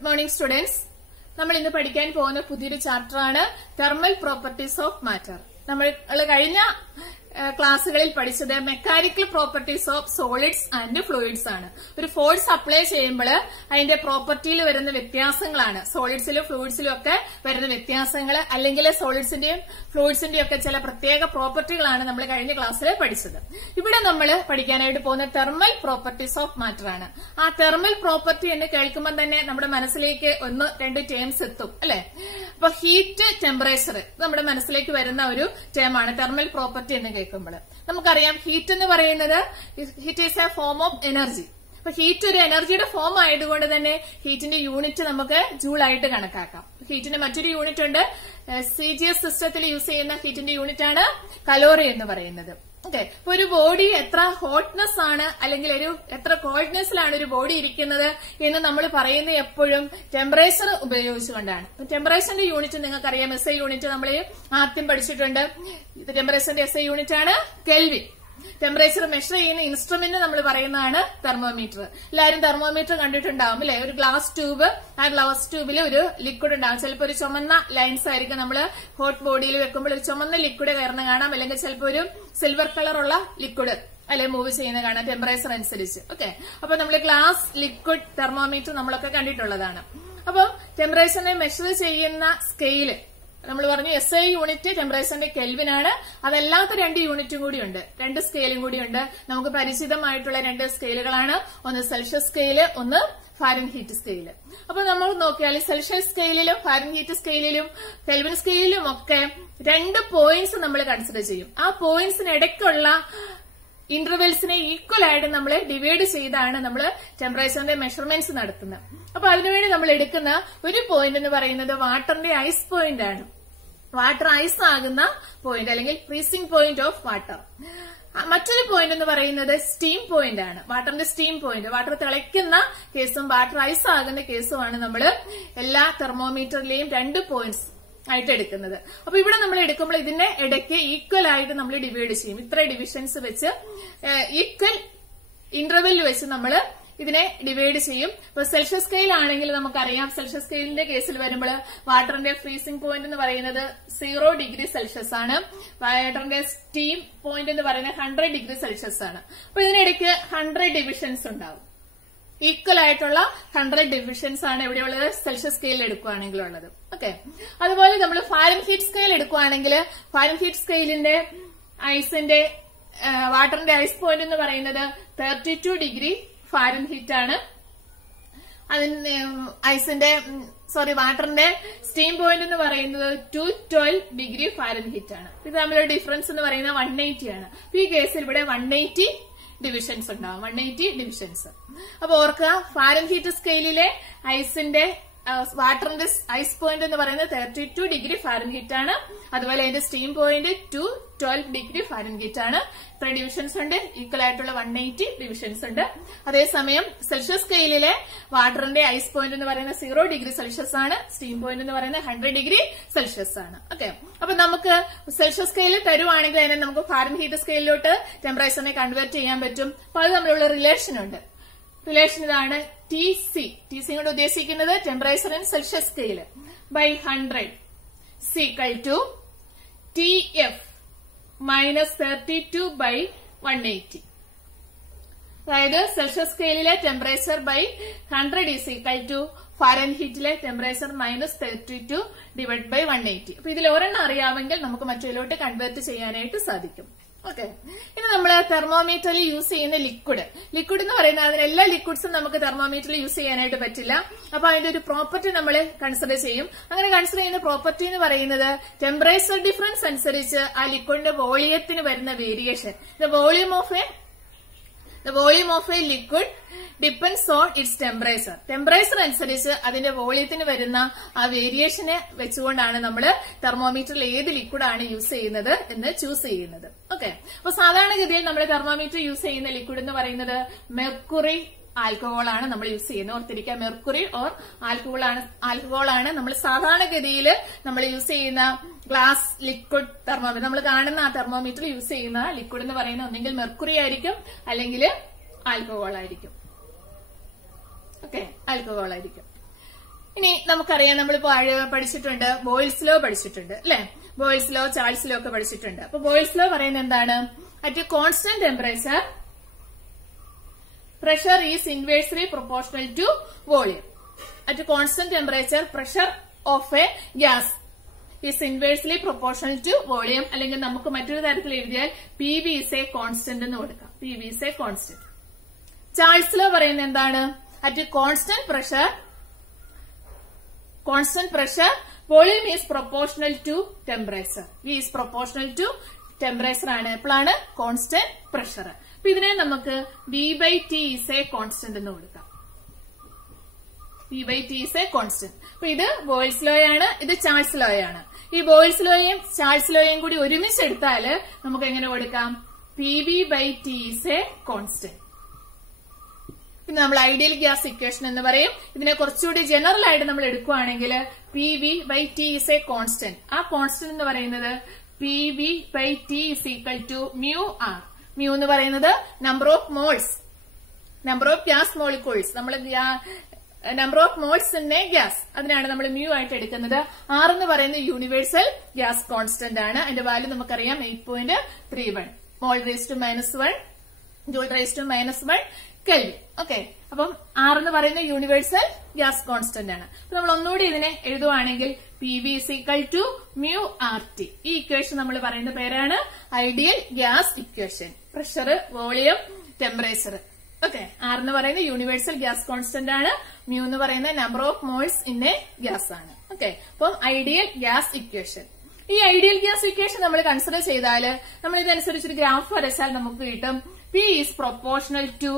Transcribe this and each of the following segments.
Good morning students. നമ്മൾ ഇന്ന് പഠിക്കാൻ പോകുന്ന പുതിയൊരു ചാപ്റ്റർ ആണ് തെർമൽ പ്രോപ്പർട്ടീസ് ഓഫ് മാറ്റർ. നമ്മൾ കഴിഞ്ഞ ക്ലാസ്സുകളിൽ പഠിച്ചത് mechanical properties of solids and fluids ആണ്. ഒരു ഫോഴ്സ് അപ്ലൈ ചെയ്യുമ്പോൾ അതിന്റെ പ്രോപ്പർട്ടിയിൽ വരുന്ന വ്യത്യാസങ്ങളാണ്. സോളിഡ്സിലും ഫ്ലൂയിഡ്സിലും ഒക്കെ വരുന്ന വ്യത്യാസങ്ങൾ, അല്ലെങ്കിൽ സോളിഡ്സിന്റെയും ഫ്ലൂയിഡ്സിന്റെയും ഒക്കെ ചില പ്രത്യേക പ്രോപ്പർട്ടികളാണ് നമ്മൾ കഴിഞ്ഞ ക്ലാസ്സിൽ പഠിച്ചത്. ഇവിടെ നമ്മൾ പഠിക്കാനായിട്ട് പോകുന്ന തെർമൽ പ്രോപ്പർട്ടീസ് ഓഫ് മാറ്റർ ആണ്. ആ തെർമൽ പ്രോപ്പർട്ടി എന്ന് കേൾക്കുമ്പോൾ തന്നെ നമ്മുടെ മനസ്സിലേക്ക് ഒന്ന് രണ്ട് ടേംസ് എത്തും, അല്ലെ? അപ്പൊ ഹീറ്റ്, ടെമ്പറേച്ചർ നമ്മുടെ മനസ്സിലേക്ക് വരുന്ന ഒരു ടേമാണ് തെർമൽ പ്രോപ്പർട്ടി എന്ന് കേൾക്കുമ്പോൾ. നമുക്കറിയാം ഹീറ്റ് എന്ന് പറയുന്നത് heat is A form of energy. അപ്പൊ ഹീറ്റ് ഒരു എനർജിയുടെ ഫോം ആയതുകൊണ്ട് തന്നെ ഹീറ്റിന്റെ യൂണിറ്റ് നമുക്ക് ജൂൾ ആയിട്ട് കണക്കാക്കാം. ഹീറ്റിന്റെ മറ്റൊരു യൂണിറ്റ് ഉണ്ട്. CGS സിസ്റ്റത്തിൽ യൂസ് ചെയ്യുന്ന ഹീറ്റിന്റെ യൂണിറ്റ് ആണ് കലോറി എന്ന് പറയുന്നത്. ഓക്കെ, അപ്പൊ ഒരു ബോഡി എത്ര ഹോട്ട്നെസ് ആണ് അല്ലെങ്കിൽ എത്ര കോൾഡ്നെസ്സിലാണ് ഒരു ബോഡി ഇരിക്കുന്നത് എന്ന് നമ്മൾ പറയുന്നത് എപ്പോഴും ടെമ്പറേച്ചർ ഉപയോഗിച്ചുകൊണ്ടാണ്. ടെമ്പറേച്ചറിന്റെ യൂണിറ്റ് നിങ്ങൾക്കറിയാം, SI യൂണിറ്റ് നമ്മൾ ആദ്യം പഠിച്ചിട്ടുണ്ട്. ടെമ്പറേച്ചറിന്റെ SI യൂണിറ്റ് ആണ് കെൽവിൻ. ടെമ്പറേച്ചർ മെഷർ ചെയ്യുന്ന ഇൻസ്ട്രുമെന്റ് നമ്മൾ പറയുന്നതാണ് തെർമോമീറ്റർ. എല്ലാവരും തെർമോമീറ്റർ കണ്ടിട്ടുണ്ടാവും, അല്ലെ? ഒരു ഗ്ലാസ് ട്യൂബ്, ആ ഗ്ലാസ് ട്യൂബിൽ ഒരു ലിക്വിഡ് ഉണ്ടാവും. ചിലപ്പോൾ ഒരു ചുമന്ന ലൈൻസ് ആയിരിക്കും. നമ്മൾ ഹോട്ട് ബോഡിയിൽ വെക്കുമ്പോൾ ഒരു ചുമന്ന ലിക്വിഡ് കയറുന്ന കാണാം, അല്ലെങ്കിൽ ചിലപ്പോൾ ഒരു സിൽവർ കളറുള്ള ലിക്വിഡ് അല്ലെ മൂവ് ചെയ്യുന്ന കാണാം ടെമ്പറേച്ചർ അനുസരിച്ച്. ഓക്കെ, അപ്പൊ നമ്മൾ ഗ്ലാസ് ലിക്വിഡ് തെർമോമീറ്റർ നമ്മളൊക്കെ കണ്ടിട്ടുള്ളതാണ്. അപ്പൊ ടെമ്പറേച്ചറിനെ മെഷർ ചെയ്യുന്ന സ്കെയില് നമ്മൾ പറഞ്ഞു SI യൂണിറ്റ് ടെമ്പറേച്ചറിന്റെ കെൽവിനാണ്. അതല്ലാത്ത രണ്ട് യൂണിറ്റും കൂടിയുണ്ട്, രണ്ട് സ്കെയിലും കൂടിയുണ്ട്. നമുക്ക് പരിചിതമായിട്ടുള്ള രണ്ട് സ്കെയിലുകളാണ്, ഒന്ന് സെൽഷ്യസ് സ്കെയില്, ഒന്ന് ഫാരൻഹീറ്റ് സ്കെയില്. അപ്പൊ നമ്മൾ നോക്കിയാൽ സെൽഷ്യസ് സ്കെയിലിലും ഫാരൻഹീറ്റ് സ്കെയിലിലും കെൽവിൻ സ്കെയിലിലും ഒക്കെ രണ്ട് പോയിന്റ്സ് നമ്മൾ കൺസിഡർ ചെയ്യും. ആ പോയിന്റ്സിനിടയ്ക്കുള്ള ഇന്റർവെൽസിനെ ഈക്വൽ ആയിട്ട് നമ്മൾ ഡിവൈഡ് ചെയ്താണ് നമ്മൾ ടെമ്പറേച്ചറിന്റെ മെഷർമെന്റ്സ് നടത്തുന്നത്. അപ്പൊ അതിനുവേണ്ടി നമ്മൾ എടുക്കുന്ന ഒരു പോയിന്റ് എന്ന് പറയുന്നത് വാട്ടറിന്റെ ഐസ് പോയിന്റ് ആണ്. വാട്ടർ ഐസ് ആകുന്ന പോയിന്റ് അല്ലെങ്കിൽ ഫ്രീസിംഗ് പോയിന്റ് ഓഫ് വാട്ടർ. മറ്റൊരു പോയിന്റ് എന്ന് പറയുന്നത് സ്റ്റീം പോയിന്റ് ആണ്. വാട്ടറിന്റെ സ്റ്റീം പോയിന്റ്, വാട്ടർ തിളയ്ക്കുന്ന കേസും വാട്ടർ ഐസ് ആകുന്ന കേസുമാണ് നമ്മൾ എല്ലാ തെർമോമീറ്ററിലെയും രണ്ട് പോയിന്റ്സ് ആയിട്ട് എടുക്കുന്നത്. അപ്പൊ ഇവിടെ നമ്മൾ എടുക്കുമ്പോൾ ഇതിന്റെ ഇടയ്ക്ക് ഈക്വൽ ആയിട്ട് നമ്മൾ ഡിവൈഡ് ചെയ്യും. ഇത്ര ഡിവിഷൻസ് വെച്ച് ഈക്വൽ ഇന്റർവെൽ വെച്ച് നമ്മൾ ഇതിനെ ഡിവൈഡ് ചെയ്യും. ഇപ്പൊ സെൽഷ്യസ് സ്കെയിൽ ആണെങ്കിൽ നമുക്കറിയാം, സെൽഷ്യസ് സ്കെയിലിന്റെ കേസിൽ വരുമ്പോൾ വാട്ടറിന്റെ ഫ്രീസിംഗ് പോയിന്റ് എന്ന് പറയുന്നത് 0 ഡിഗ്രി സെൽഷ്യസ് ആണ്. വാട്ടറിന്റെ സ്റ്റീം പോയിന്റ് എന്ന് പറയുന്നത് 100 ഡിഗ്രി സെൽഷ്യസ് ആണ്. അപ്പൊ ഇതിനിടയ്ക്ക് 100 ഡിവിഷൻസ് ഉണ്ടാവും. ഈക്വൽ ആയിട്ടുള്ള 100 ഡിവിഷൻസ് ആണ് എവിടെയുള്ളത്? സെൽഷ്യസ് സ്കെയിൽ എടുക്കുകയാണെങ്കിൽ ഉള്ളത്. ഓക്കെ, അതുപോലെ നമ്മൾ ഫാരൻഹീറ്റ് സ്കെയിൽ എടുക്കുകയാണെങ്കിൽ ഫാരൻഹീറ്റ് സ്കെയിലിന്റെ ഐസിന്റെ വാട്ടറിന്റെ ഐസ് പോയിന്റ് എന്ന് പറയുന്നത് 32 ഡിഗ്രി ഫാരൻഹീറ്റ് ആണ്. വാട്ടറിന്റെ സ്റ്റീം പോയിന്റ് എന്ന് പറയുന്നത് 212 ഡിഗ്രി ഫാരൻഹീറ്റ് ആണ്. ഇത് തമ്മിലുള്ള ഡിഫറൻസ് എന്ന് പറയുന്നത് 180 ആണ്. ഈ കേസിൽ ഇവിടെ 180 ഡിവിഷൻസ് ഉണ്ടാവും, 180 ഡിവിഷൻസ്. അപ്പൊ ഓർക്കുക, ഫാരൻഹീറ്റ് സ്കെയിലിലെ ഐസിന്റെ വാട്ടറിന്റെ ഐസ് പോയിന്റ് എന്ന് പറയുന്നത് 32 ഡിഗ്രി ഫാരൻഹീറ്റ് ആണ്. അതുപോലെ അതിന്റെ സ്റ്റീം പോയിന്റ് 212 ഡിഗ്രി ഫാരൻഹീറ്റ് ആണ്. ഇത്ര ഡിവിഷൻസ് ഉണ്ട്, ഈക്വൽ ആയിട്ടുള്ള 180 ഡിവിഷൻസ് ഉണ്ട്. അതേസമയം സെൽഷ്യസ് സ്കെയിലിലെ വാട്ടറിന്റെ ഐസ് പോയിന്റ് എന്ന് പറയുന്നത് 0 ഡിഗ്രി സെൽഷ്യസ് ആണ്. സ്റ്റീം പോയിന്റ് എന്ന് പറയുന്നത് 100 ഡിഗ്രി സെൽഷ്യസ് ആണ്. ഓക്കെ, അപ്പൊ നമുക്ക് സെൽഷ്യസ് സ്കെയിലിൽ തരുവാണെങ്കിൽ അതിനെ നമുക്ക് ഫാരൻഹീറ്റ് സ്കെയിലിലോട്ട് ടെമ്പറേച്ചറിനെ കൺവേർട്ട് ചെയ്യാൻ പറ്റും. അപ്പൊ അത് തമ്മിലുള്ള റിലേഷൻ ഉണ്ട്. റിലേഷൻ ഇതാണ് TC. TC കൊണ്ട് ഉദ്ദേശിക്കുന്നത് temperature in Celsius scale by 100 = TF - 32 by 180. അതായത് സെൽഷ്യസ് സ്കെയിലിലെ ടെമ്പറേച്ചർ ബൈ 100 = ഫാരൻഹീറ്റിലെ ടെമ്പറേച്ചർ -32 / 180. അപ്പൊ ഇതിൽ ഒരെണ്ണം അറിയാമെങ്കിൽ നമുക്ക് മറ്റൊരിലോട്ട് കൺവേർട്ട് ചെയ്യാനായിട്ട് സാധിക്കും. ഓക്കെ, ഇനി നമ്മൾ തെർമോമീറ്ററിൽ യൂസ് ചെയ്യുന്ന ലിക്വിഡ് എന്ന് പറയുന്നത്, അതിന് എല്ലാ ലിക്വിഡ്സും നമുക്ക് തെർമോമീറ്ററിൽ യൂസ് ചെയ്യാനായിട്ട് പറ്റില്ല. അപ്പൊ അതിന്റെ ഒരു പ്രോപ്പർട്ടി നമ്മൾ കൺസിഡർ ചെയ്യും. അങ്ങനെ കൺസിഡർ ചെയ്യുന്ന പ്രോപ്പർട്ടി എന്ന് പറയുന്നത് ടെമ്പറേച്ചർ ഡിഫറൻസ് അനുസരിച്ച് ആ ലിക്വിഡിന്റെ വോളിയത്തിന് വരുന്ന variation. The volume of A liquid depends on its temperature. Temperature അനുസരിച്ച് അതിന്റെ വോളിയത്തിന് വരുന്ന ആ വേരിയേഷനെ വെച്ചുകൊണ്ടാണ് നമ്മൾ തെർമോമീറ്ററിൽ ഏത് ലിക്വിഡാണ് യൂസ് ചെയ്യുന്നത് എന്ന് ചൂസ് ചെയ്യുന്നത്. ഓക്കെ, അപ്പൊ സാധാരണഗതിയിൽ നമ്മൾ തെർമോമീറ്റർ യൂസ് ചെയ്യുന്ന ലിക്വിഡ് എന്ന് പറയുന്നത് മെർക്കുറി ആൽക്കഹോൾ ആണ് നമ്മൾ യൂസ് ചെയ്യുന്നത്. ഓർത്തിരിക്കുക, മെർക്കുറി ഓർ ആൽക്കഹോൾ ആണ് നമ്മൾ സാധാരണഗതിയിൽ നമ്മൾ യൂസ് ചെയ്യുന്ന ഗ്ലാസ് ലിക്വിഡ് തെർമോമീറ്റർ. നമ്മൾ കാണുന്ന ആ തെർമോമീറ്ററിൽ യൂസ് ചെയ്യുന്ന ലിക്വിഡ് എന്ന് പറയുന്നത് ഒന്നെങ്കിൽ മെർക്കുറി ആയിരിക്കും, അല്ലെങ്കിൽ ആൽക്കഹോൾ ആയിരിക്കും. ഓക്കെ, ആൽക്കഹോൾ ആയിരിക്കും. ഇനി നമുക്കറിയാം, നമ്മളിപ്പോ പഠിച്ചിട്ടുണ്ട്, ബോയിൽസ് ലോ പഠിച്ചിട്ടുണ്ട് അല്ലെ? ബോയിൽസ് ലോ, ചാൾസ് ലോ ഒക്കെ പഠിച്ചിട്ടുണ്ട്. അപ്പൊ ബോയിൽസ് ലോ പറയുന്നത് എന്താണ്? At constant temperature pressure is inversely proportional to volume. At constant temperature, pressure of a gas is inversely proportional to volume. അല്ലെങ്കിൽ നമുക്ക് മറ്റൊരു തരത്തിൽ എഴുതിയാൽ PV is a constant എന്ന് കൊടുക്കാം. PV is a constant. Charles law പറയുന്നത് എന്താണ്? At constant pressure, volume is proportional to temperature. V is proportional to temperature ആണ്. എപ്പോഴാണ്? Constant pressure. അപ്പൊ ഇതിനെ നമുക്ക് V/T is a constant എന്ന് കൊടുക്കാം. V/T is a constant. അപ്പൊ ഇത് ബോയിൽസ് ലോ ആണ്, ഇത് ചാൾസ് ലോ ആണ്. ഈ ബോയിൽസ് ലോയും ചാൾസ് ലോയും കൂടി ഒരുമിച്ച് എടുത്താല് നമുക്ക് എങ്ങനെ കൊടുക്കാം? PV/T is a constant. പിന്നെ നമ്മൾ ഐഡിയൽ ഗ്യാസ് ഇക്വേഷൻ എന്ന് പറയും. ഇതിനെ കുറച്ചുകൂടി ജനറൽ ആയിട്ട് നമ്മൾ എടുക്കുകയാണെങ്കിൽ PV/T is a constant. ആ കോൺസ്റ്റന്റ് എന്ന് പറയുന്നത് PV/T is equal to μR. Mu എന്ന് പറയുന്നത് number of moles, number of gas molecules, നമ്മൾ number of moles in a gas, അതിനാണ് നമ്മൾ മ്യൂ ആയിട്ട് എടുക്കുന്നത്. ആർ എന്ന് പറയുന്നത് യൂണിവേഴ്സൽ ഗ്യാസ് കോൺസ്റ്റന്റ് ആണ്. അതിന്റെ വാല്യൂ നമുക്കറിയാം 8.31 mole raise to -1 joule raise to -1 kelvin. Okay, അപ്പം ആർ എന്ന് പറയുന്നത് യൂണിവേഴ്സൽ ഗ്യാസ് കോൺസ്റ്റന്റ് ആണ്. അപ്പൊ നമ്മൾ ഒന്നുകൂടി ഇതിനെ എഴുതുവാണെങ്കിൽ PV is equal to μRT. ഈ ഇക്വേഷൻ നമ്മൾ പറയുന്ന പേരാണ് ideal gas equation. Pressure, volume, temperature. Okay, R എന്ന് പറയുന്നത് യൂണിവേഴ്സൽ ഗ്യാസ് കോൺസ്റ്റന്റ് ആണ്. മ്യൂ എന്ന് പറയുന്നത് number of moles in a gas ആണ്. ഓക്കെ, അപ്പം ഐഡിയൽ ഗ്യാസ് ഇക്വേഷൻ. ഈ ഐഡിയൽ ഗ്യാസ് ഇക്വേഷൻ നമ്മൾ കൺസിഡർ ചെയ്താല് നമ്മൾ ഇതനുസരിച്ചൊരു ഗ്രാഫ് വരച്ചാൽ നമുക്ക് കിട്ടും P is proportional to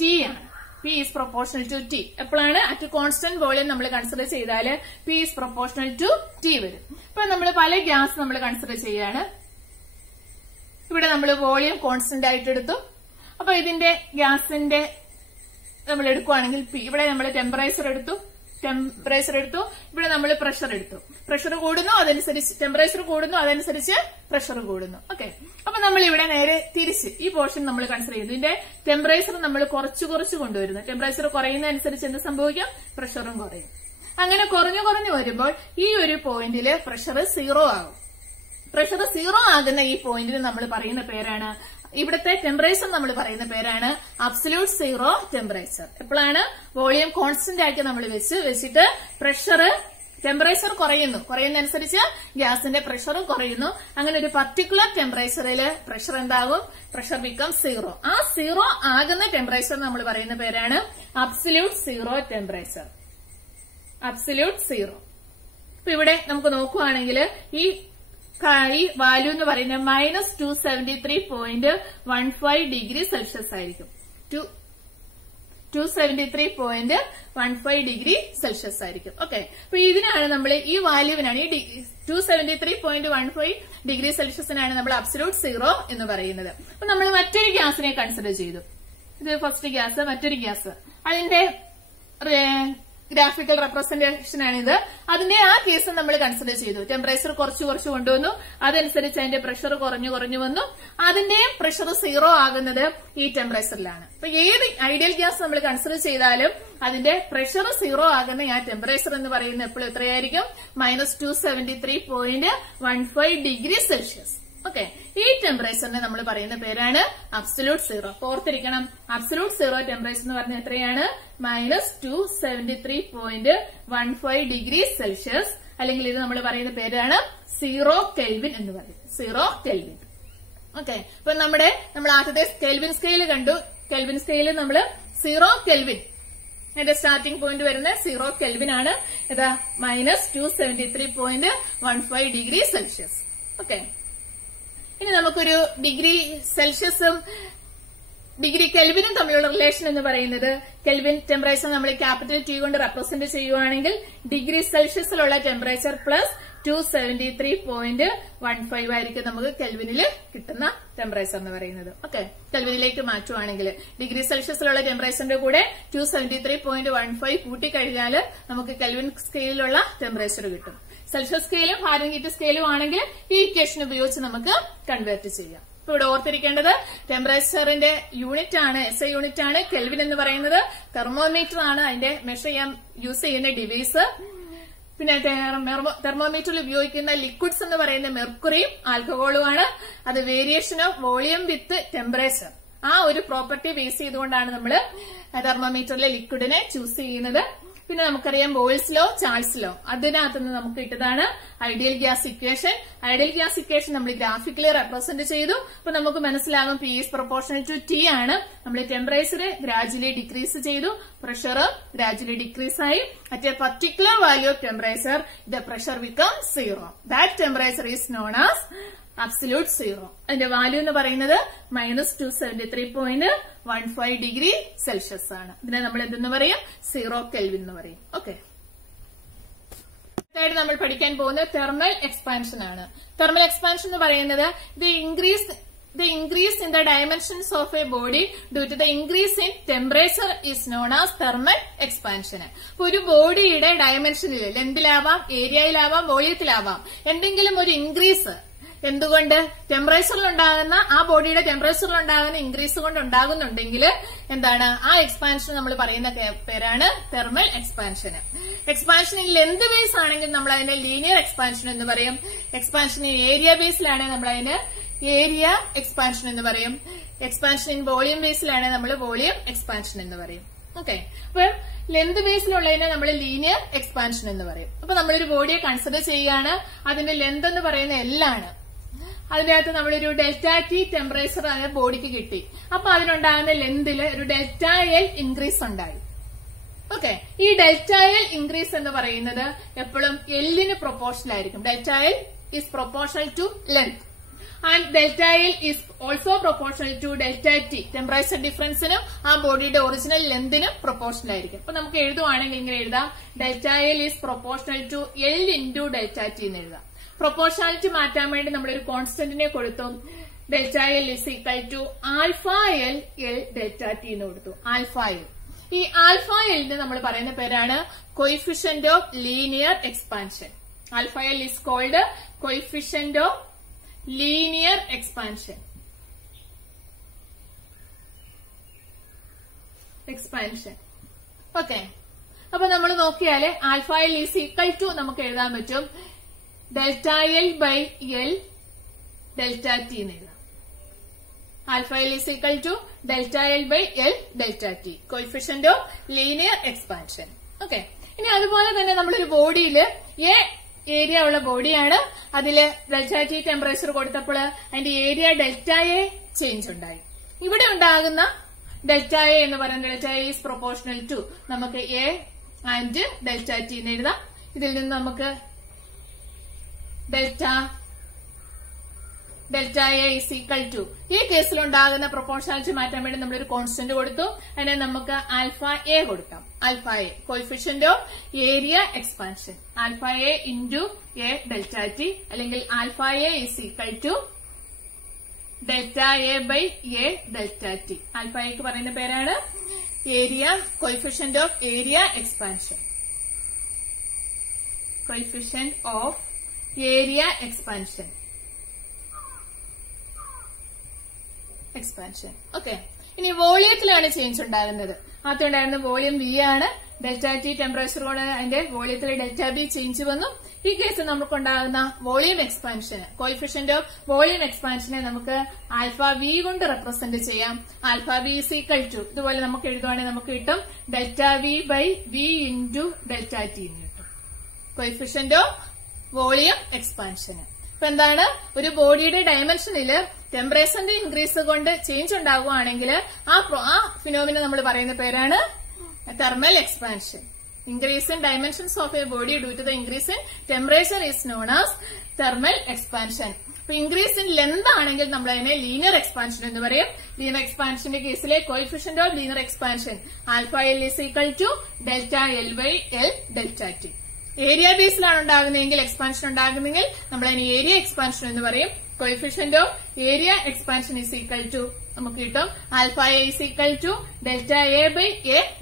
T ആണ്. P is proportional to T. എപ്പോഴാണ്? അറ്റ് കോൺസ്റ്റന്റ് വോളിയം നമ്മൾ കൺസിഡർ ചെയ്താല് P is proportional to T വരും. ഇപ്പൊ നമ്മൾ പല ഗ്യാസ് നമ്മൾ കൺസിഡർ ചെയ്യാണ്. ഇവിടെ നമ്മൾ വോളിയം കോൺസ്റ്റന്റ് ആയിട്ട് എടുത്തു. അപ്പൊ ഇതിന്റെ ഗ്യാസിന്റെ നമ്മൾ എടുക്കുവാണെങ്കിൽ P, ഇവിടെ നമ്മൾ ടെമ്പറേച്ചർ എടുത്തു, ഇവിടെ നമ്മൾ പ്രഷർ എടുത്തു. പ്രഷർ കൂടുന്നു, അതനുസരിച്ച് ടെമ്പറേച്ചർ കൂടുന്നു, അതനുസരിച്ച് പ്രഷർ കൂടുന്നു. ഓക്കെ, അപ്പൊ നമ്മൾ ഇവിടെ നേരെ തിരിച്ച് ഈ പോർഷൻ നമ്മൾ കൺസിഡർ ചെയ്യുന്നു. ഇതിന്റെ ടെമ്പറേച്ചർ നമ്മൾ കുറച്ച് കൊണ്ടുവരുന്നു. ടെമ്പറേച്ചർ കുറയുന്നതനുസരിച്ച് എന്ത് സംഭവിക്കും? പ്രഷറും കുറയും. അങ്ങനെ കുറഞ്ഞു വരുമ്പോൾ ഈ ഒരു പോയിന്റില് പ്രഷർ 0 ആകും. പ്രഷർ 0 ആകുന്ന ഈ പോയിന്റിന് നമ്മൾ പറയുന്ന പേരാണ്, ഇവിടുത്തെ ടെമ്പറേച്ചർ നമ്മൾ പറയുന്ന പേരാണ് അബ്സല്യൂട്ട് സീറോ ടെമ്പറേച്ചർ. എപ്പോഴാണ്? വോളിയം കോൺസ്റ്റന്റ് ആക്കി നമ്മൾ വെച്ചിട്ട് ടെമ്പറേച്ചർ കുറയുന്നതനുസരിച്ച് ഗ്യാസിന്റെ പ്രഷറും കുറയുന്നു. അങ്ങനെ ഒരു പർട്ടിക്കുലർ ടെമ്പറേച്ചറിൽ പ്രഷർ എന്താകും? Pressure become 0. ആ 0 ആകുന്ന ടെമ്പറേച്ചർ നമ്മൾ പറയുന്ന പേരാണ് absolute zero temperature. Absolute zero. അപ്പൊ ഇവിടെ നമുക്ക് നോക്കുവാണെങ്കിൽ ഈ വാല്യൂ എന്ന് പറയുന്നത് -273.15 ഡിഗ്രി സെൽഷ്യസ് ആയിരിക്കും. 273.15 ഡിഗ്രി സെൽഷ്യസ് ആയിരിക്കും. ഓക്കെ, അപ്പൊ ഇതിനാണ് നമ്മൾ ഈ വാല്യൂവിനാണ്, ഈ 273.15 ഡിഗ്രി സെൽഷ്യസിനാണ് നമ്മൾ അബ്സല്യൂട്ട് സീറോ എന്ന് പറയുന്നത്. അപ്പൊ നമ്മൾ മറ്റൊരു ഗ്യാസിനെ കൺസിഡർ ചെയ്തു. ഇത് ഫസ്റ്റ് ഗ്യാസ്, മറ്റൊരു ഗ്യാസ്, അതിന്റെ ഗ്രാഫിക്കൽ റെപ്രസെന്റേഷൻ ആണിത്. അതിന്റെ ആ കേസ് നമ്മൾ കൺസിഡർ ചെയ്തു. ടെമ്പറേച്ചർ കുറച്ച് കൊണ്ടുവന്നു, അതനുസരിച്ച് അതിന്റെ പ്രഷർ കുറഞ്ഞു വന്നു. അതിന്റെയും പ്രഷർ 0 ആകുന്നത് ഈ ടെമ്പറേച്ചറിലാണ്. അപ്പൊ ഏത് ഐഡിയൽ ഗ്യാസ് നമ്മൾ കൺസിഡർ ചെയ്താലും അതിന്റെ പ്രഷർ 0 ആകുന്ന ആ ടെമ്പറേച്ചർ എന്ന് പറയുന്നത് എപ്പോഴും എത്രയായിരിക്കും? -273.15 ഡിഗ്രി സെൽഷ്യസ്. ഓക്കെ, ഈ ടെമ്പറേച്ചറിനെ നമ്മൾ പറയുന്ന പേരാണ് അബ്സല്യൂട്ട് സീറോ. ഓർത്തിരിക്കണം, അബ്സല്യൂട്ട് സീറോ ടെമ്പറേച്ചർ എന്ന് പറഞ്ഞാൽ എത്രയാണ്? -273.15 ഡിഗ്രി സെൽഷ്യസ്. അല്ലെങ്കിൽ ഇത് നമ്മൾ പറയുന്ന പേരാണ് 0 കെൽവിൻ എന്ന് പറയും. 0 കെൽവിൻ. ഓക്കെ, അപ്പൊ നമ്മൾ ആദ്യത്തെ കെൽവിൻ സ്കെയിൽ കണ്ടു. കെൽവിൻ സ്കെയിൽ നമ്മൾ 0 കെൽവിൻ, അതിന്റെ സ്റ്റാർട്ടിംഗ് പോയിന്റ് വരുന്നത് 0 കെൽവിൻ ആണ്. ഇതാ -273.15 ഡിഗ്രി സെൽഷ്യസ്. ഓക്കെ, ഇനി നമുക്കൊരു ഡിഗ്രി സെൽഷ്യസും ഡിഗ്രി കെൽവിനും തമ്മിലുള്ള റിലേഷൻ എന്ന് പറയുന്നത്, കെൽവിൻ ടെമ്പറേച്ചർ നമ്മൾ ക്യാപിറ്റൽ T കൊണ്ട് റെപ്രസെന്റ് ചെയ്യുവാണെങ്കിൽ ഡിഗ്രി സെൽഷ്യസിലുള്ള ടെമ്പറേച്ചർ പ്ലസ് 273.15 ആയിരിക്കും നമുക്ക് കെൽവിനിൽ കിട്ടുന്ന ടെമ്പറേച്ചർ എന്ന് പറയുന്നത്. ഓക്കെ, കെൽവിനിലേക്ക് മാറ്റുവാണെങ്കിൽ ഡിഗ്രി സെൽഷ്യസിലുള്ള ടെമ്പറേച്ചറിന്റെ കൂടെ 273.15 കൂട്ടിക്കഴിഞ്ഞാൽ നമുക്ക് കെൽവിൻ സ്കെയിലുള്ള ടെമ്പറേച്ചർ കിട്ടും. സെൽഷ്യസ് സ്കെയിലും ഫാരൻഹീറ്റ് സ്കെയിലും ആണെങ്കിൽ ഈ ഇക്വേഷൻ ഉപയോഗിച്ച് നമുക്ക് കൺവേർട്ട് ചെയ്യാം. ഇപ്പൊ ഇവിടെ ഓർത്തിരിക്കേണ്ടത് ടെമ്പറേച്ചറിന്റെ യൂണിറ്റ് ആണ്, SI യൂണിറ്റ് ആണ് കെൽവിൻ എന്ന് പറയുന്നത്. തെർമോമീറ്റർ ആണ് അതിന്റെ മെഷർ ചെയ്യാൻ യൂസ് ചെയ്യുന്ന ഡിവൈസ്. പിന്നെ തെർമോമീറ്ററിൽ ഉപയോഗിക്കുന്ന ലിക്വിഡ്സ് എന്ന് പറയുന്ന മെർക്കുറിയും ആൽക്കഹോളുമാണ്. അത് variation of volume with temperature, ആ ഒരു പ്രോപ്പർട്ടി ബേസ് ചെയ്തുകൊണ്ടാണ് നമ്മൾ തെർമോമീറ്ററിലെ ലിക്വിഡിനെ ചൂസ് ചെയ്യുന്നത്. പിന്നെ നമുക്കറിയാം ബോയിൽസ് ലോ, ചാൾസ് ലോ, അതിനകത്തുനിന്ന് നമുക്ക് കിട്ടുന്നതാണ് ideal gas equation. Ideal gas equation നമ്മൾ ഗ്രാഫിക്കലി റെപ്രസെന്റ് ചെയ്തു. അപ്പൊ നമുക്ക് മനസ്സിലാകും P is proportional to T ആണ്. നമ്മൾ ടെമ്പറേച്ചർ ഗ്രാജുവലി ഡിക്രീസ് ചെയ്തു, പ്രഷർ ഗ്രാജുവലി ഡിക്രീസ് ആയി. At A particular value of temperature the pressure become 0. That temperature is known as absolute 0. അതിന്റെ വാല്യൂ എന്ന് പറയുന്നത് -273.15 ഡിഗ്രി സെൽഷ്യസ് ആണ്. ഇതിനെ നമ്മൾ എന്തെന്ന് പറയും? 0 കെൽവിൻ എന്ന് പറയും. ഓക്കെ, അടുത്തായിട്ട് നമ്മൾ പഠിക്കാൻ പോകുന്നത് തെർമൽ എക്സ്പാൻഷൻ ആണ്. തെർമൽ എക്സ്പാൻഷൻ എന്ന് പറയുന്നത് the increase in the dimensions of a body due to the increase in temperature is known as thermal expansion. ഒരു ബോഡിയുടെ ഡയമെൻഷനിൽ ലെന്തിലാവാം, ഏരിയയിലാവാം, വോളിയത്തിലാവാം എന്തെങ്കിലും ഒരു ഇൻക്രീസ് എന്തുകൊണ്ട് ടെമ്പറേച്ചറിൽ ഉണ്ടാകുന്ന ആ ബോഡിയുടെ ടെമ്പറേച്ചറിൽ ഉണ്ടാകുന്ന ഇൻക്രീസ് കൊണ്ട് ഉണ്ടാകുന്നുണ്ടെങ്കിൽ എന്താണ് ആ എക്സ്പാൻഷൻ നമ്മൾ പറയുന്ന പേരാണ് thermal expansion. Expansion in length base ആണെങ്കിൽ നമ്മൾ അതിനെ ലീനിയർ എക്സ്പാൻഷൻ എന്ന് പറയും. എക്സ്പാൻഷൻ ഇൻ ഏരിയ ബേസിലാണെങ്കിൽ നമ്മൾ അതിന് ഏരിയ എക്സ്പാൻഷൻ എന്ന് പറയും. എക്സ്പാൻഷൻ ഇൻ വോളിയം ബേസിലാണെങ്കിൽ നമ്മൾ വോളിയം എക്സ്പാൻഷൻ എന്ന് പറയും. ഓക്കെ, അപ്പൊ ലെന്ത് ബേസിലുള്ളതിനെ നമ്മൾ ലീനിയർ എക്സ്പാൻഷൻ എന്ന് പറയും. അപ്പൊ നമ്മളൊരു ബോഡിയെ കൺസിഡർ ചെയ്യുകയാണ്, അതിന്റെ ലെന്ത് എന്ന് പറയുന്ന L ആണ്. അതിനകത്ത് നമ്മളൊരു ΔT ടെമ്പറേച്ചർ ആ ബോഡിക്ക് കിട്ടി. അപ്പൊ അതിനുണ്ടാകുന്ന ലെന്തിൽ ഒരു ΔL ഇൻക്രീസ് ഉണ്ടായി. ഓക്കെ, ഈ ΔL ഇൻക്രീസ് എന്ന് പറയുന്നത് എപ്പോഴും Lന് പ്രൊപ്പോർഷണൽ ആയിരിക്കും. ΔL is proportional to length and ΔL is also proportional to ΔT. Temperature ഡിഫറൻസിനും ആ ബോഡിയുടെ ഒറിജിനൽ ലെന്തിനും പ്രൊപ്പോർഷണൽ ആയിരിക്കും. അപ്പൊ നമുക്ക് എഴുതുവാണെങ്കിൽ ഇങ്ങനെ എഴുതാം, ΔL is proportional to L into ΔT എന്ന് എഴുതാം. പ്രൊപ്പോർഷണാലിറ്റി മാറ്റാൻ വേണ്ടി നമ്മളൊരു കോൺസ്റ്റന്റിനെ കൊടുത്തു. ΔL is equal to α/L ΔT എന്ന് കൊടുത്തു. α/L. ഈ α/L നമ്മൾ പറയുന്ന പേരാണ് coefficient of linear expansion. α/L is called coefficient of linear expansion. Okay, അപ്പൊ നമ്മൾ നോക്കിയാല് α/L ഈസ് ഈക്വൽ ടു നമുക്ക് എഴുതാൻ പറ്റും ΔL/L ΔT എന്ന് എഴുതാം. α/L is equal to ΔL/L ΔT, coefficient of linear expansion. Okay, ഇനി അതുപോലെ തന്നെ നമ്മളൊരു ബോഡിയില് ഏരിയ ഉള്ള ബോഡിയാണ്. അതില് ΔT ടെമ്പറേച്ചർ കൊടുത്തപ്പോൾ അതിന്റെ ഏരിയ ΔA ചേഞ്ച് ഉണ്ടായി. ഇവിടെ ഉണ്ടാകുന്ന ΔA എന്ന് പറയുന്നത് ΔA ഈസ് പ്രൊപ്പോർഷണൽ ടു നമുക്ക് A ആൻഡ് ΔT എന്ന് എഴുതാം. ഇതിൽ നിന്ന് നമുക്ക് ΔA ഈസ് ഈക്വൽ ടു ഈ കേസിലുണ്ടാകുന്ന പ്രൊപ്പോർഷണാലിറ്റി മാറ്റാൻ വേണ്ടി നമ്മളൊരു കോൺസ്റ്റന്റ് കൊടുത്തു. അതിനെ നമുക്ക് α/A കൊടുക്കാം. α/A coefficient of area expansion. α/A into A ΔT അല്ലെങ്കിൽ α/A is equal to ΔA/A ΔT. α/Aക്ക് പറയുന്ന പേരാണ് area, coefficient of area expansion. Coefficient of area expansion. Okay, ഇനി വോളിയത്തിലാണ് ചേഞ്ച് ഉണ്ടാകുന്നത്. ആദ്യം ഉണ്ടായിരുന്ന വോളിയം V ആണ്. ΔT ടെമ്പറേച്ചർ കൊണ്ട് അതിന്റെ വോളിയത്തിൽ ΔB ചേഞ്ച് വന്നു. ഈ കേസിൽ നമുക്കുണ്ടാകുന്ന volume expansion, coefficient of volume എക്സ്പാൻഷനെ നമുക്ക് α/V കൊണ്ട് റെപ്രസെന്റ് ചെയ്യാം. α/V ഈസ് ഈക്വൽ ടു ഇതുപോലെ നമുക്ക് എഴുതുവാണെങ്കിൽ നമുക്ക് കിട്ടും ΔV/V ഇൻറ്റു ΔT എന്ന് കിട്ടും. Coefficient of volume expansion. ഇപ്പൊ എന്താണ്, ഒരു ബോഡിയുടെ ഡയമെൻഷനില് ടെമ്പറേച്ചറിന്റെ ഇൻക്രീസ് കൊണ്ട് ചേഞ്ച് ഉണ്ടാകുവാണെങ്കിൽ ആ ഫിനോമിന നമ്മൾ പറയുന്ന പേരാണ് thermal expansion. Increase in dimensions of a body due to the increase in temperature is known as thermal expansion. അപ്പൊ ഇൻക്രീസ് ഇൻ ലെന്ത് ആണെങ്കിൽ നമ്മൾ അതിനെ ലീനിയർ എക്സ്പാൻഷൻ എന്ന് പറയും. ലീനിയർ എക്സ്പാൻഷന്റെ കേസിലെ coefficient of linear expansion α/L is equal to ΔL/L ΔT. Area ബേസിലാണ് ഉണ്ടാകുന്നതെങ്കിൽ എക്സ്പാൻഷൻ ഉണ്ടാകുന്നെങ്കിൽ നമ്മൾ അതിന് ഏരിയ എക്സ്പാൻഷൻ എന്ന് പറയും. Coefficient of area expansion is equal to നമുക്ക് കിട്ടും α/A is equal to ΔA/A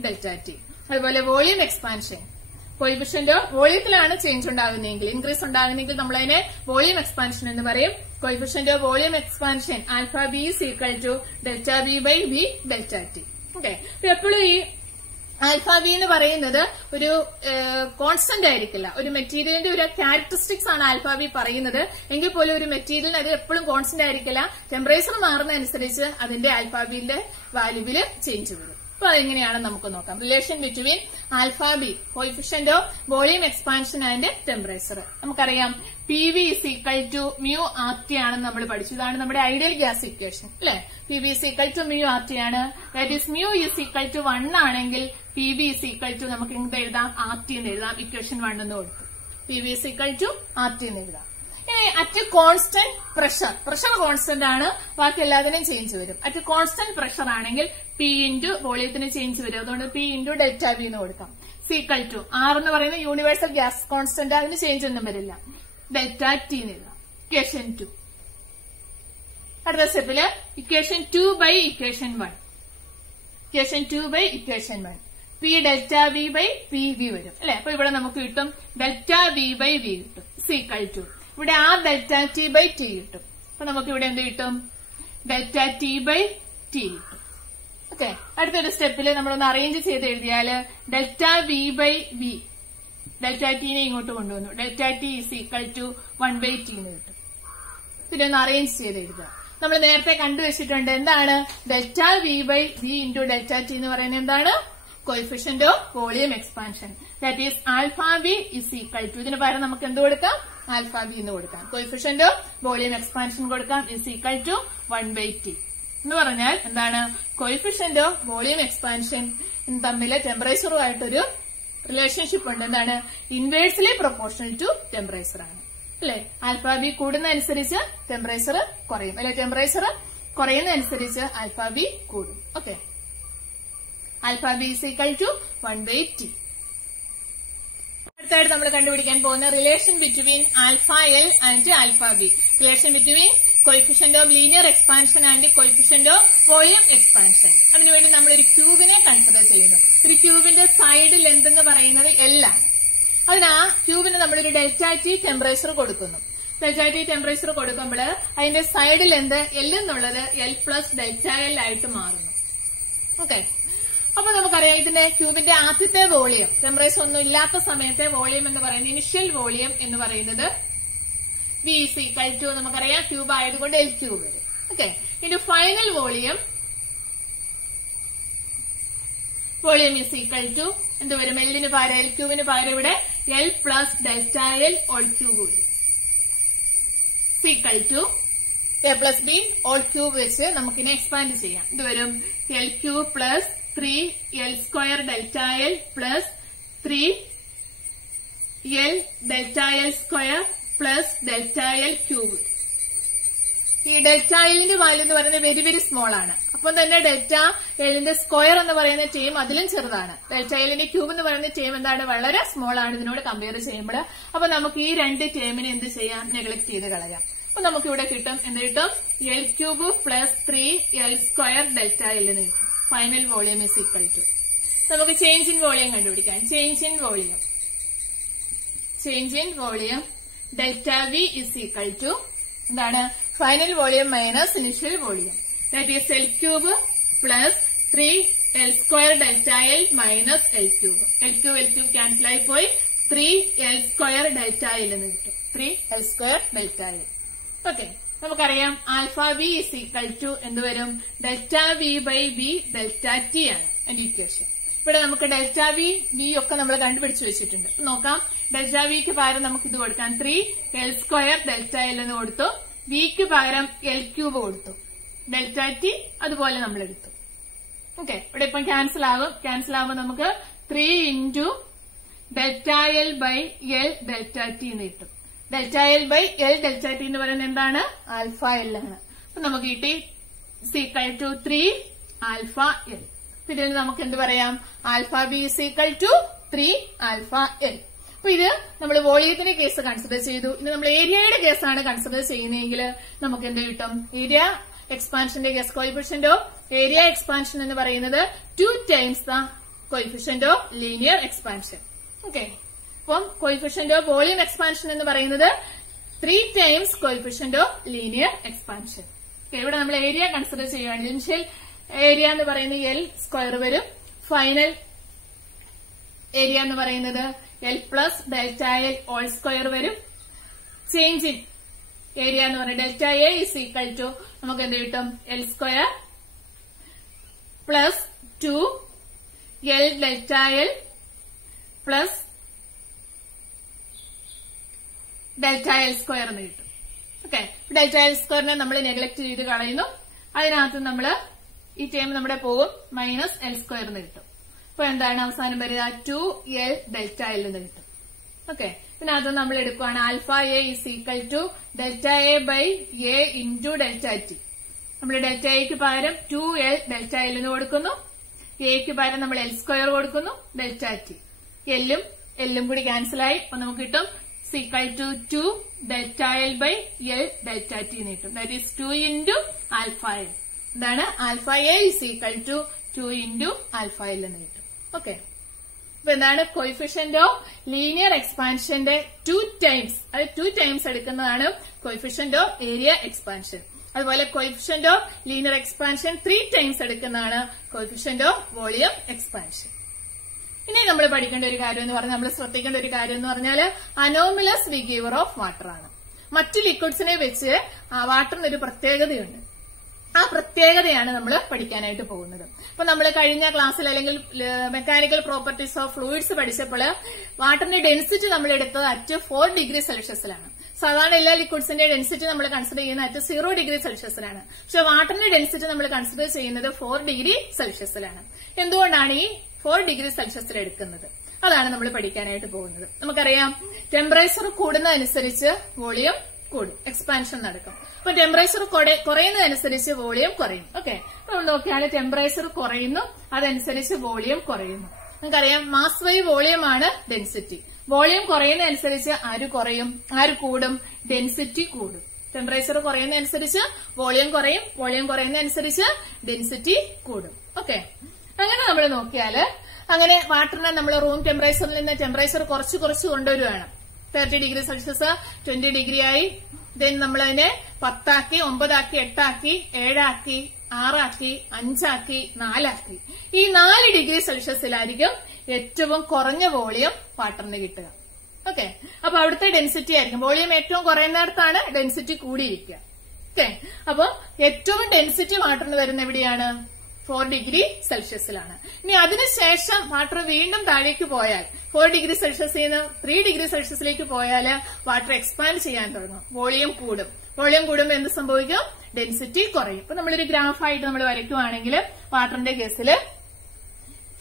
ΔT. അതുപോലെ വോളിയം എക്സ്പാൻഷൻ. കോയിഫിഷ്യന്റ് ഓഫ് വോളിയത്തിലാണ് ചേഞ്ച് ഉണ്ടാകുന്നതെങ്കിൽ, ഇൻക്രീസ് ഉണ്ടാകുന്നെങ്കിൽ നമ്മൾ അതിനെ വോളിയം എക്സ്പാൻഷൻ എന്ന് പറയും. Coefficient of volume expansion alpha B is equal to delta V by V delta T. Okay, എപ്പോഴും ഈ ആൽഫ ബി എന്ന് പറയുന്നത് ഒരു കോൺസ്റ്റന്റ് ആയിരിക്കില്ല. ഒരു മെറ്റീരിയലിന്റെ ഒരു ക്യാരക്ടറിസ്റ്റിക്സ് ആണ് ആൽഫ ബി പറയുന്നത്. എങ്കിൽ പോലും ഒരു മെറ്റീരിയലിന് അത് എപ്പോഴും കോൺസ്റ്റന്റ് ആയിരിക്കില്ല. ടെമ്പറേച്ചർ മാറുന്നതനുസരിച്ച് അതിന്റെ ആൽഫ ബിന്റെ വാല്യൂവില് ചേഞ്ച് വരും. അപ്പൊ അതെങ്ങനെയാണെന്ന് നമുക്ക് നോക്കാം. Relation between alpha V, coefficient of volume expansion and temperature. നമുക്കറിയാം P V is equal to mu R T ആണെന്ന് നമ്മൾ പഠിച്ചു. ഇതാണ് നമ്മുടെ ഐഡിയൽ ഗ്യാസ് ഇക്വേഷൻ അല്ലെ. P V is equal to mu R T ആണ്. That is mu is equal to 1 ആണെങ്കിൽ P V is equal to നമുക്ക് എന്ത് എഴുതാം, ആർ ടി എന്ന് എഴുതാം. ഇക്വേഷൻ 1 എന്ന് കൊടുത്തു. P V is equal to R T എന്ന് എഴുതാം. ഇനി അറ്റ് കോൺസ്റ്റന്റ് പ്രഷർ കോൺസ്റ്റന്റ് ആണ്, ബാക്കി എല്ലാത്തിനും ചേഞ്ച് വരും. അറ്റ് കോൺസ്റ്റന്റ് പ്രഷർ ആണെങ്കിൽ പി ഇൻറ്റു വോളിയത്തിന് ചേഞ്ച് വരും. അതുകൊണ്ട് പി ഇൻറ്റു ഡെൽറ്റ ബി എന്ന് കൊടുക്കാം. സീക്വൽ ടു ആർ എന്ന് പറയുന്ന യൂണിവേഴ്സൽ ഗ്യാസ് കോൺസ്റ്റന്റ്, അതിന് ചേഞ്ച് ഒന്നും വരില്ല. ഡെൽറ്റ ടി എന്ന് എഴുതാം. ഇക്വേഷൻ 2. അടുത്ത സ്റ്റെപ്പില് equation 2 by equation 1. Equation 2 by equation 1 P delta V by P V വരും അല്ലെ. അപ്പൊ ഇവിടെ നമുക്ക് കിട്ടും ഡെൽറ്റ ബി ബൈ വി കിട്ടും. സീക്വൽ ടു ഇവിടെ R delta T by T കിട്ടും. അപ്പൊ നമുക്ക് ഇവിടെ എന്ത് കിട്ടും, ഡെൽറ്റ ടി ബൈ ടി കിട്ടും. ഓക്കെ, അടുത്തൊരു സ്റ്റെപ്പില് നമ്മളൊന്ന് അറേഞ്ച് ചെയ്ത് എഴുതിയാല് delta V by V, delta ടീനെ ഇങ്ങോട്ട് കൊണ്ടുവന്നു. Delta T is equal to 1 by T എന്ന് കിട്ടും. പിന്നെ ഒന്ന് അറേഞ്ച് ചെയ്ത് എഴുതുക. നമ്മൾ നേരത്തെ കണ്ടുവച്ചിട്ടുണ്ട് എന്താണ് delta V by V into delta T എന്ന് പറയുന്നത് എന്താണ്, coefficient of volume expansion. That is alpha B is equal to, ഇതിന് പകരം നമുക്ക് എന്ത് കൊടുക്കാം, ആൽഫ ബി എന്ന് കൊടുക്കാം. കോയിഫിഷ്യന്റ് ഓഫ് വോളിയം എക്സ്പാൻഷൻ കൊടുക്കാം is equal to 1 by T എന്ന് പറഞ്ഞാൽ എന്താണ്, കോയിഫിഷ്യന്റ് ഓഫ് വോളിയം എക്സ്പാൻഷൻ തമ്മിൽ ടെമ്പറേച്ചറുമായിട്ടൊരു റിലേഷൻഷിപ്പ് ഉണ്ട്. എന്താണ്, ഇൻവേഴ്സ്ലി പ്രൊപ്പോർഷണൽ ടു ടെമ്പറേച്ചർ ആണ് അല്ലെ. ആൽഫ ബി കൂടുന്നതനുസരിച്ച് ടെമ്പറേച്ചർ കുറയും അല്ലെ, ടെമ്പറേച്ചർ കുറയുന്നതനുസരിച്ച് ആൽഫ ബി കൂടും. Okay, alpha B is equal to 1 by T. അടുത്തായിട്ട് നമ്മൾ കണ്ടുപിടിക്കാൻ പോകുന്ന relation between alpha L and alpha B. Relation between coefficient of linear expansion and coefficient of volume expansion. അതിനുവേണ്ടി നമ്മൾ ഒരു ക്യൂബിനെ കൺസിഡർ ചെയ്യുന്നു. ഒരു ക്യൂബിന്റെ സൈഡ് ലെന്ത് എന്ന് പറയുന്നത് എൽ ആണ്. അതിന് ആ ക്യൂബിന് നമ്മളൊരു ഡെൽറ്റ ടി ടെമ്പറേച്ചർ കൊടുക്കുന്നു. ഡെൽറ്റ ടി ടെമ്പറേച്ചർ കൊടുക്കുമ്പോൾ അതിന്റെ സൈഡ് ലെന്ത് എൽ എന്നുള്ളത് എൽ പ്ലസ് ഡെൽറ്റ എൽ ആയിട്ട് മാറുന്നു. ഓക്കെ, അപ്പൊ നമുക്കറിയാം ഇതിന്റെ ക്യൂബിന്റെ ആദ്യത്തെ വോളിയം, ടെമ്പറേച്ചർ ഒന്നും ഇല്ലാത്ത സമയത്തെ വോളിയം എന്ന് പറയുന്നത്, ഇനിഷ്യൽ വോളിയം എന്ന് പറയുന്നത് വി ഈസ് ഈക്വൽ ടു നമുക്കറിയാം ക്യൂബ് ആയതുകൊണ്ട് എൽ ക്യൂബ് വരും. ഓക്കെ, ഇതിന്റെ final volume is equal to എന്ത് വരും, എല്ലിന് പകരം എൽ ക്യൂബിന് പകരം ഇവിടെ L plus delta L whole cube വരും. Equal to A plus B whole cube വെച്ച് നമുക്കിനെ എക്സ്പാൻഡ് ചെയ്യാം. ഇത് വരും L cube plus 3 L square delta L plus 3 L delta L square plus delta L cube. ഈ ഡെൽറ്റ എല്ലിന്റെ value എന്ന് പറയുന്നത് വെരി വെരി സ്മോൾ ആണ്. അപ്പം തന്നെ ഡെൽറ്റ എല്ലിന്റെ സ്ക്വയർ എന്ന് പറയുന്ന ടേം അതിലും ചെറുതാണ്. ഡെൽറ്റ എല്ലിന്റെ ക്യൂബ് എന്ന് പറയുന്ന ടേം എന്താണ്, വളരെ സ്മോൾ ആണ് ഇതിനോട് കമ്പയർ ചെയ്യുമ്പോൾ. അപ്പൊ നമുക്ക് ഈ രണ്ട് ടേമിനെ എന്ത് ചെയ്യാം, നെഗ്ലക്ട് ചെയ്ത് കളയാം. അപ്പൊ നമുക്ക് ഇവിടെ കിട്ടും എന്ത് കിട്ടും, L cube plus 3 L square delta L എന്ന് കിട്ടും. Final volume is equal to, നമുക്ക് ചേഞ്ച് ഇൻ വോളിയം കണ്ടുപിടിക്കാം. Change in volume delta V is equal to എന്താണ്, final volume minus initial volume. That is L cube plus 3 L square delta L minus L cube. L cube cancel ആയി പോയി 3 L square delta L എന്ന് കിട്ടും. 3 L square delta L. Okay, നമുക്കറിയാം alpha B is equal to എന്ത് വരും, delta V by V delta T ആണ് എന്റെ equation. ഇവിടെ നമുക്ക് ഡെൽറ്റ വി ഒക്കെ നമ്മൾ കണ്ടുപിടിച്ച് വെച്ചിട്ടുണ്ട്. നോക്കാം, ഡെൽറ്റ വിക്ക് പകരം നമുക്ക് ഇത് കൊടുക്കാം. 3 എൽ സ്ക്വയർ ഡെൽറ്റ എൽ എന്ന് കൊടുത്തു. വിക്ക് പകരം എൽ ക്യൂബ് കൊടുത്തു. ഡെൽറ്റ ടി അതുപോലെ നമ്മൾ എടുത്തു. ഓക്കെ, ഇവിടെ ഇപ്പം ക്യാൻസൽ ആകുമ്പോൾ നമുക്ക് 3 into delta L by L delta T എന്ന് കിട്ടും. Delta L by L delta T എന്ന് പറയുന്നത് എന്താണ്, ആൽഫ എൽ ആണ്. അപ്പൊ നമുക്ക് കിട്ടി ഈക്വൽ ടു 3 ആൽഫ എൽ. ഇതിന് നമുക്ക് എന്ത് പറയാം, alpha B is equal to 3 alpha L. അപ്പൊ ഇത് നമ്മൾ വോളിയത്തിന്റെ കേസ് കൺസിഡർ ചെയ്തു. ഇനി നമ്മൾ ഏരിയയുടെ കേസാണ് കൺസിഡർ ചെയ്യുന്നതെങ്കിൽ നമുക്ക് എന്ത് കിട്ടും, ഏരിയ എക്സ്പാൻഷന്റെ case, coefficient of area expansion എന്ന് പറയുന്നത് 2 times the coefficient of linear expansion. Okay, അപ്പം കോയിഫിഷ്യന്റ് ഓഫ് വോളിയം എക്സ്പാൻഷൻ എന്ന് പറയുന്നത് 3 times coefficient of linear expansion. ഇവിടെ നമ്മൾ ഏരിയ കൺസിഡർ ചെയ്യുകയാണ്. ഇനിഷ്യൽ ഏരിയ എന്ന് പറയുന്നത് L സ്ക്വയർ വരും. ഫൈനൽ ഏരിയ എന്ന് പറയുന്നത് L plus delta L whole square വരും. ചേഞ്ച് ഇൻ ഏരിയ എന്ന് പറയുന്നത് delta A is equal to നമുക്ക് എന്ത് കിട്ടും? L square plus 2 L delta L plus delta L square എന്ന് കിട്ടും. ഓക്കെ, ഡെൽറ്റ L സ്ക്വയറിനെ നമ്മൾ നെഗ്ലക്ട് ചെയ്ത് കളയുന്നു. അതിനകത്ത് നമ്മൾ ഈ ടേം നമ്മുടെ പോകും, മൈനസ് L സ്ക്വയർ എന്ന് കിട്ടും. അപ്പൊ എന്താണ് അവസാനം വരിക? 2L ഡെൽറ്റ L എന്ന് കിട്ടും. ഓക്കെ, ഇതിനകത്ത് നമ്മൾ എടുക്കുകയാണ് alpha A is equal to delta A by A into delta T. നമ്മൾ ഡെൽറ്റ എക്ക് പകരം 2L ഡെൽറ്റ L എന്ന് കൊടുക്കുന്നു. എക്ക് പകരം നമ്മൾ L സ്ക്വയർ കൊടുക്കുന്നു, ഡെൽറ്റ ടി. എല്ലും കൂടി ക്യാൻസൽ ആയി. അപ്പൊ നമുക്ക് കിട്ടും equal to 2 delta L by L delta T എന്ന് കിട്ടും. That is 2 into alpha A. എന്താണ്? Alpha A is equal to 2 into alpha L എന്ന് കിട്ടും. ഓക്കെ, അപ്പൊ എന്താണ്? കോയിഫിഷ്യന്റ് ഓഫ് ലീനിയർ എക്സ്പാൻഷന്റെ 2 times, അത് 2 times എടുക്കുന്നതാണ് കോയിഫിഷ്യന്റ് ഓഫ് ഏരിയ എക്സ്പാൻഷൻ. അതുപോലെ coefficient of linear expansion 3 times എടുക്കുന്നതാണ് കോയിഫിഷ്യന്റ് ഓഫ് വോളിയം എക്സ്പാൻഷൻ. ഇനി നമ്മൾ പഠിക്കേണ്ട ഒരു കാര്യം എന്ന് പറഞ്ഞാൽ, നമ്മൾ ശ്രദ്ധിക്കേണ്ട ഒരു കാര്യം എന്ന് പറഞ്ഞാൽ അനോമലസ് ബിഹേവിയർ ഓഫ് വാട്ടർ ആണ്. മറ്റു ലിക്വിഡ്സിനെ വെച്ച് വാട്ടറിന് ഒരു പ്രത്യേകതയുണ്ട്. ആ പ്രത്യേകതയാണ് നമ്മൾ പഠിക്കാനായിട്ട് പോകുന്നത്. അപ്പൊ നമ്മൾ കഴിഞ്ഞ ക്ലാസ്സിൽ അല്ലെങ്കിൽ മെക്കാനിക്കൽ പ്രോപ്പർട്ടീസ് ഓഫ് ഫ്ലൂയിഡ്സ് പഠിച്ചപ്പോൾ വാട്ടറിന്റെ ഡെൻസിറ്റി നമ്മൾ എടുത്തത് അറ്റ് 4 ഡിഗ്രി സെൽഷ്യസിലാണ്. സാധാരണ എല്ലാ ലിക്വിഡ്സിന്റെ ഡെൻസിറ്റി നമ്മൾ കൺസിഡർ ചെയ്യുന്നത് അറ്റ് 0 ഡിഗ്രി സെൽഷ്യസിലാണ്. പക്ഷെ വാട്ടറിന്റെ ഡെൻസിറ്റി നമ്മൾ കൺസിഡർ ചെയ്യുന്നത് 4 ഡിഗ്രി സെൽഷ്യസിലാണ്. എന്തുകൊണ്ടാണ് ഈ 4 ഡിഗ്രി സെൽഷ്യസിൽ എടുക്കുന്നത്? അതാണ് നമ്മൾ പഠിക്കാനായിട്ട് പോകുന്നത്. നമുക്കറിയാം, ടെമ്പറേച്ചർ കൂടുന്നതനുസരിച്ച് വോളിയം കൂടും, എക്സ്പാൻഷൻ നടക്കും. അപ്പൊ ടെമ്പറേച്ചർ കുറയുന്നതനുസരിച്ച് വോളിയം കുറയും. ഓക്കെ, അപ്പൊ നോക്കിയാൽ ടെമ്പറേച്ചർ കുറയുന്നു, അതനുസരിച്ച് വോളിയം കുറയുന്നു. നമുക്കറിയാം, മാസ് ബൈ വോളിയം ആണ് ഡെൻസിറ്റി. വോളിയം കുറയുന്നതനുസരിച്ച് ആര് കുറയും, ആര് കൂടും? ഡെൻസിറ്റി കൂടും. ടെമ്പറേച്ചർ കുറയുന്നതനുസരിച്ച് വോളിയം കുറയും, വോളിയം കുറയുന്നതനുസരിച്ച് ഡെൻസിറ്റി കൂടും. ഓക്കെ, അങ്ങനെ നമ്മൾ നോക്കിയാല് അങ്ങനെ വാട്ടറിനെ നമ്മൾ റൂം ടെമ്പറേച്ചറിൽ നിന്ന് ടെമ്പറേച്ചർ കുറച്ച് കൊണ്ടുവരികയാണ്. 30 ഡിഗ്രി സെൽഷ്യസ് 20 ഡിഗ്രി ആയി. ദെൻ നമ്മൾ അതിനെ 10 ആക്കി, 9 ആക്കി, 8 ആക്കി, 7 ആക്കി, 6 ആക്കി, 5 ആക്കി, 4 ആക്കി. ഈ 4 ഡിഗ്രി സെൽഷ്യസിലായിരിക്കും ഏറ്റവും കുറഞ്ഞ വോളിയം വാട്ടറിന് കിട്ടുക. ഓക്കെ, അപ്പൊ അവിടുത്തെ ഡെൻസിറ്റി ആയിരിക്കും, വോളിയം ഏറ്റവും കുറയുന്നിടത്താണ് ഡെൻസിറ്റി കൂടിയിരിക്കുക. ഓക്കെ, അപ്പൊ ഏറ്റവും ഡെൻസിറ്റി വാട്ടറിന് വരുന്ന എവിടെയാണ്? 4 ഡിഗ്രി സെൽഷ്യസിലാണ്. ഇനി അതിനുശേഷം വാട്ടർ വീണ്ടും താഴേക്ക് പോയാൽ 4 ഡിഗ്രി സെൽഷ്യസിൽ നിന്ന് 3 ഡിഗ്രി സെൽഷ്യസിലേക്ക് പോയാൽ വാട്ടർ എക്സ്പാൻഡ് ചെയ്യാൻ തുടങ്ങും, വോളിയം കൂടും. വോളിയം കൂടുമ്പോൾ എന്ത് സംഭവിക്കും? ഡെൻസിറ്റി കുറയും. ഇപ്പൊ നമ്മളൊരു ഗ്രാഫായിട്ട് നമ്മൾ വരയ്ക്കുവാണെങ്കിൽ വാട്ടറിന്റെ കേസിൽ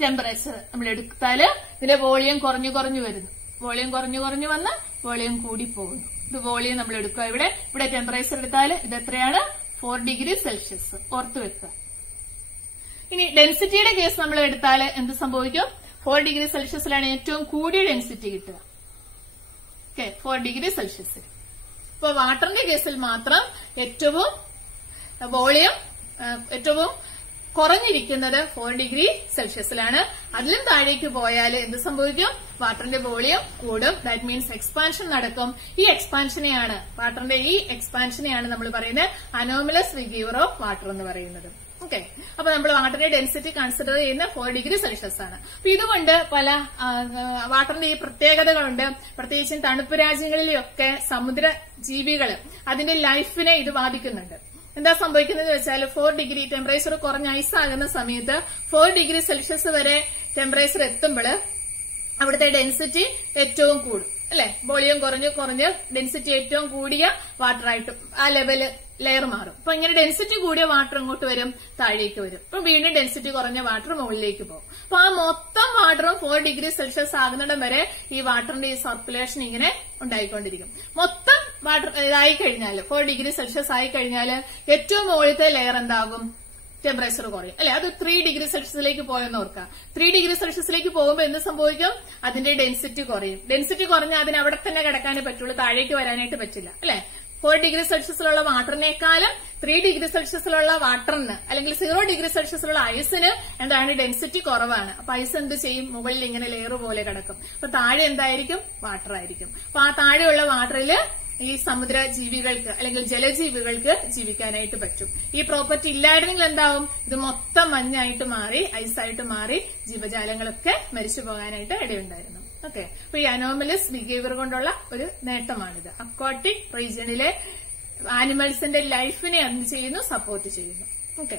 ടെമ്പറേച്ചർ നമ്മൾ എടുത്താല് ഇതിന്റെ വോളിയം കുറഞ്ഞു വരുന്നു. വോളിയം കുറഞ്ഞു വന്ന് വോളിയം കൂടി പോകുന്നു. ഇത് വോളിയം നമ്മൾ എടുക്കുക. ഇവിടെ ടെമ്പറേച്ചർ എടുത്താൽ ഇത് എത്രയാണ്? 4 ഡിഗ്രി സെൽഷ്യസ്. ഓർത്ത് വെക്കുക. ഇനി ഡെൻസിറ്റിയുടെ കേസ് നമ്മൾ എടുത്താൽ എന്ത് സംഭവിക്കും? 4 ഡിഗ്രി സെൽഷ്യസിലാണ് ഏറ്റവും കൂടിയ ഡെൻസിറ്റി കിട്ടുക. ഓക്കെ, 4 ഡിഗ്രി സെൽഷ്യസിൽ. ഇപ്പൊ വാട്ടറിന്റെ കേസിൽ മാത്രം ഏറ്റവും വോളിയം ഏറ്റവും കുറഞ്ഞിരിക്കുന്നത് 4 ഡിഗ്രി സെൽഷ്യസിലാണ്. അതിലും താഴേക്ക് പോയാൽ എന്ത് സംഭവിക്കും? വാട്ടറിന്റെ വോളിയം കൂടും. ദാറ്റ് മീൻസ് എക്സ്പാൻഷൻ നടക്കും. ഈ എക്സ്പാൻഷനെയാണ് വാട്ടറിന്റെ നമ്മൾ പറയുന്നത് അനോമലസ് ബിഹേവിയർ ഓഫ് വാട്ടർ എന്ന് പറയുന്നത്. ഓക്കെ, അപ്പൊ നമ്മൾ വാട്ടറിന്റെ ഡെൻസിറ്റി കൺസിഡർ ചെയ്യുന്ന 4 ഡിഗ്രി സെൽഷ്യസ് ആണ്. അപ്പൊ ഇതുകൊണ്ട് പല വാട്ടറിന്റെ ഈ പ്രത്യേകതകളുണ്ട്. പ്രത്യേകിച്ചും തണുപ്പ് രാജ്യങ്ങളിലൊക്കെ സമുദ്ര ജീവികൾ അതിന്റെ ലൈഫിനെ ഇത് ബാധിക്കുന്നുണ്ട്. എന്താ സംഭവിക്കുന്നത് വെച്ചാൽ 4 ഡിഗ്രി ടെമ്പറേച്ചർ കുറഞ്ഞ ഐസ് ആകുന്ന സമയത്ത് 4 ഡിഗ്രി സെൽഷ്യസ് വരെ ടെമ്പറേച്ചർ എത്തുമ്പോൾ അവിടുത്തെ ഡെൻസിറ്റി ഏറ്റവും കൂടും, അല്ലെ? വോളിയം കുറഞ്ഞ് ഡെൻസിറ്റി ഏറ്റവും കൂടിയ വാട്ടറായിട്ട് ആ ലെയർ മാറും. അപ്പൊ ഇങ്ങനെ ഡെൻസിറ്റി കൂടിയ വാട്ടർ ഇങ്ങോട്ട് വരും, താഴേക്ക് വരും. അപ്പൊ വീണ്ടും ഡെൻസിറ്റി കുറഞ്ഞ വാട്ടർ മുകളിലേക്ക് പോകും. അപ്പൊ ആ മൊത്തം വാട്ടറും 4 ഡിഗ്രി സെൽഷ്യസ് ആകുന്നിടം വരെ ഈ വാട്ടറിന്റെ ഈ സർക്കുലേഷൻ ഇങ്ങനെ ഉണ്ടായിക്കൊണ്ടിരിക്കും. മൊത്തം വാട്ടർ ഇതായി കഴിഞ്ഞാൽ 4 ഡിഗ്രി സെൽഷ്യസ് ആയി കഴിഞ്ഞാൽ ഏറ്റവും മുകളിലത്തെ ലെയർ എന്താകും? ടെമ്പറേച്ചർ കുറയും, അല്ലെ? അത് 3 ഡിഗ്രി സെൽഷ്യസിലേക്ക് പോയെന്ന് ഓർക്കാം. 3 ഡിഗ്രി സെൽഷ്യസിലേക്ക് പോകുമ്പോൾ എന്ത് സംഭവിക്കും? അതിന്റെ ഡെൻസിറ്റി കുറയും. ഡെൻസിറ്റി കുറഞ്ഞാൽ അതിന് അവിടെ തന്നെ കിടക്കാനേ പറ്റുള്ളൂ, താഴേക്ക് വരാനായിട്ട് പറ്റില്ല, അല്ലെ? 4 ഡിഗ്രി സെൽഷ്യസിലുള്ള വാട്ടറിനേക്കാളും 3 ഡിഗ്രി സെൽഷ്യസിലുള്ള വാട്ടറിന് അല്ലെങ്കിൽ 0 ഡിഗ്രി സെൽഷ്യസിലുള്ള ഐസിന് എന്താണ് ഡെൻസിറ്റി കുറവാണ്. അപ്പൊ ഐസ് എന്ത് ചെയ്യും? മുകളിൽ ഇങ്ങനെ ലെയർ പോലെ കിടക്കും. അപ്പൊ താഴെ എന്തായിരിക്കും? വാട്ടർ ആയിരിക്കും. അപ്പൊ ആ താഴെയുള്ള വാട്ടറില് ഈ സമുദ്ര ജീവികൾക്ക് അല്ലെങ്കിൽ ജലജീവികൾക്ക് ജീവിക്കാനായിട്ട് പറ്റും. ഈ പ്രോപ്പർട്ടി ഇല്ലായിരുന്നെങ്കിൽ എന്താവും? ഇത് മൊത്തം മഞ്ഞായിട്ട് മാറി, ഐസായിട്ട് മാറി ജീവജാലങ്ങളൊക്കെ മരിച്ചു പോകാനായിട്ട് ഇടയുണ്ടായിരുന്നു. ഓക്കെ, അപ്പൊ ഈ അനോമലസ് ബിഹേവിയർ കൊണ്ടുള്ള ഒരു നേട്ടമാണിത്. അക്വാട്ടിക് റീജിയണിലെ ആനിമൽസിന്റെ ലൈഫിനെ എന്ത് ചെയ്യുന്നു? സപ്പോർട്ട് ചെയ്യുന്നു. ഓക്കെ.